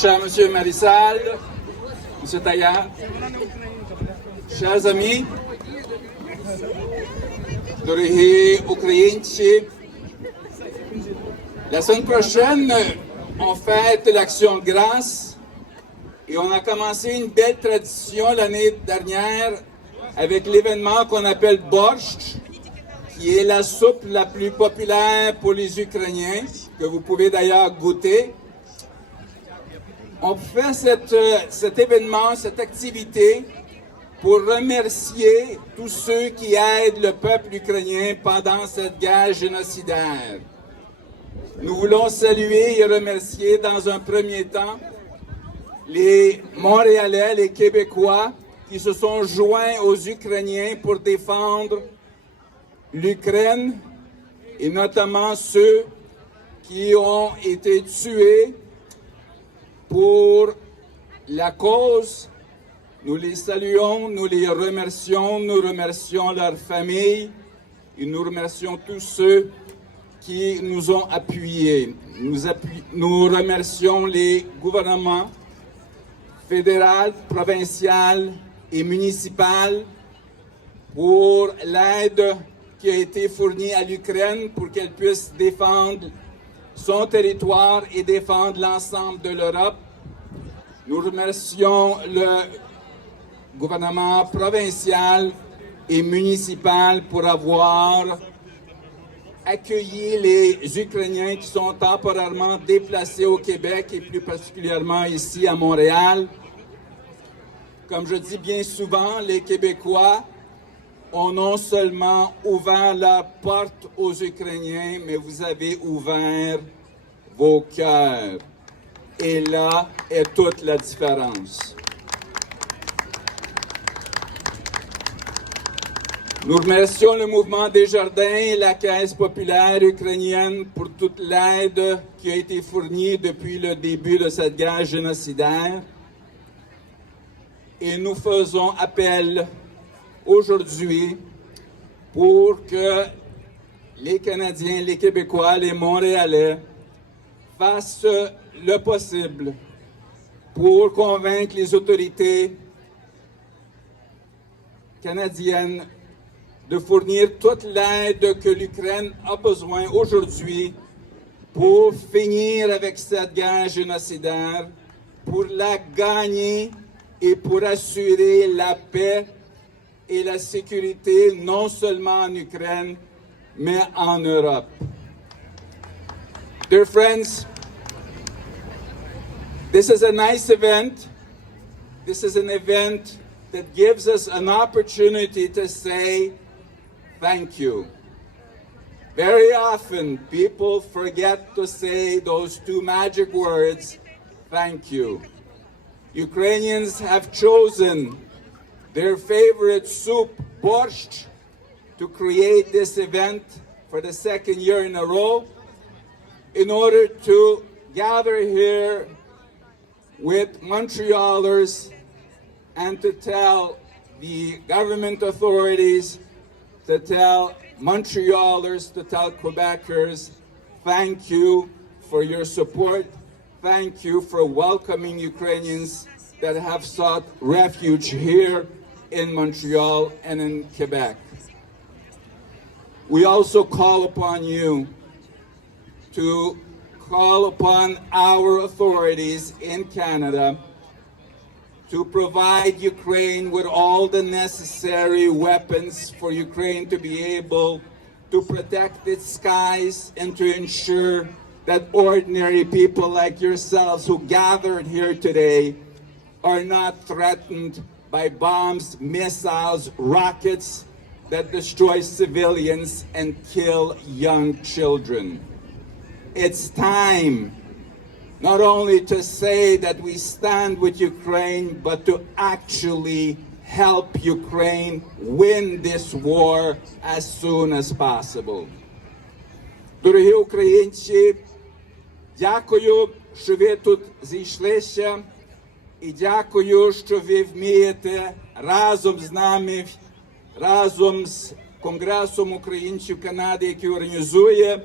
cher Monsieur Marissal, Monsieur Taillard, chers amis, дорогі українці, la semaine prochaine, on fête l'Action de grâce et on a commencé une belle tradition l'année dernière avec l'événement qu'on appelle Borscht, qui est la soupe la plus populaire pour les Ukrainiens, que vous pouvez d'ailleurs goûter. On fait cet événement, cette activité, pour remercier tous ceux qui aident le peuple ukrainien pendant cette guerre génocidaire. Nous voulons saluer et remercier dans un premier temps les Montréalais, les Québécois qui se sont joints aux Ukrainiens pour défendre l'Ukraine et notamment ceux qui ont été tués pour la cause. Nous les saluons, nous les remercions, nous remercions leurs familles et nous remercions tous ceux qui nous ont appuyés. Nous remercions les gouvernements fédéral, provincial et municipal pour l'aide qui a été fournie à l'Ukraine pour qu'elle puisse défendre son territoire et défendre l'ensemble de l'Europe. Nous remercions le gouvernement provincial et municipal pour avoir accueilli les Ukrainiens qui sont temporairement déplacés au Québec et plus particulièrement ici à Montréal. Comme je dis bien souvent, les Québécois ont non seulement ouvert leurs portes aux Ukrainiens, mais vous avez ouvert vos cœurs. Et là est toute la différence. Nous remercions le mouvement Desjardins et la Caisse populaire ukrainienne pour toute l'aide qui a été fournie depuis le début de cette guerre génocidaire. Et nous faisons appel aujourd'hui pour que les Canadiens, les Québécois, les Montréalais fassent le possible pour convaincre les autorités canadiennes de fournir toute l'aide que l'Ukraine a besoin aujourd'hui pour finir avec cette guerre génocidaire, pour la gagner et pour assurer la paix et la sécurité non seulement en Ukraine, mais en Europe. Dear friends, this is a nice event. This is an event that gives us an opportunity to say thank you. Very often people forget to say those two magic words, thank you. Ukrainians have chosen their favorite soup, borscht, to create this event for the second year in a row in order to gather here with Montrealers and to tell the government authorities, to tell Montrealers, to tell Quebecers, thank you for your support. Thank you for welcoming Ukrainians that have sought refuge here in Montreal and in Quebec. We also call upon you to call upon our authorities in Canada to provide Ukraine with all the necessary weapons for Ukraine to be able to protect its skies and to ensure that ordinary people like yourselves who gathered here today are not threatened by bombs, missiles, rockets that destroy civilians and kill young children. It's time not only to say that we stand with Ukraine, but to actually help Ukraine win this war as soon as possible. Дорогі українці, дякую, що ви тут зійшлися, і дякую, що ви вмієте разом з нами, разом з Конгресом українців Канади, який організує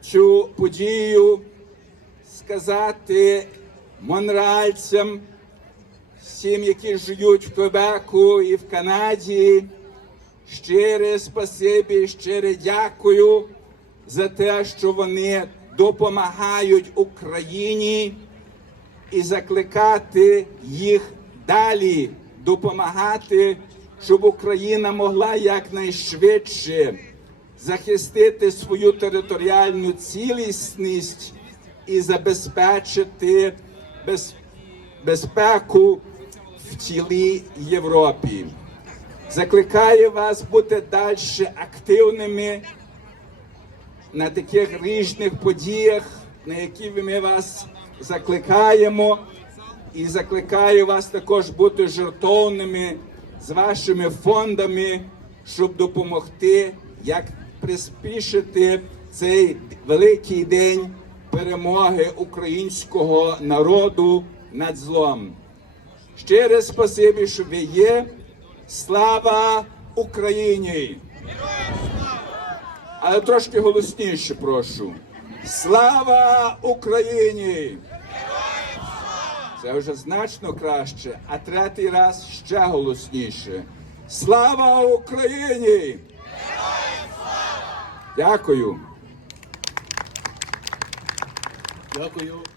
цю подію, сказати монреальцям, всім, які живуть в Квебеку і в Канаді. Щире спасибі, щире дякую за те, що вони допомагають Україні, і закликати їх далі допомагати, щоб Україна могла якнайшвидше захистити свою територіальну цілісність і забезпечити безпеку в цілій Європі. Закликаю вас бути далі активними на таких різних подіях, на які ми вас закликаємо. І закликаю вас також бути жертовними з вашими фондами, щоб допомогти, як приспішити цей великий день перемоги українського народу над злом. Щире спасибі, що ви є. Слава Україні! Але трошки голосніше, прошу. Слава Україні! Це вже значно краще, а третій раз ще голосніше. Слава Україні! Дякую. Дякую.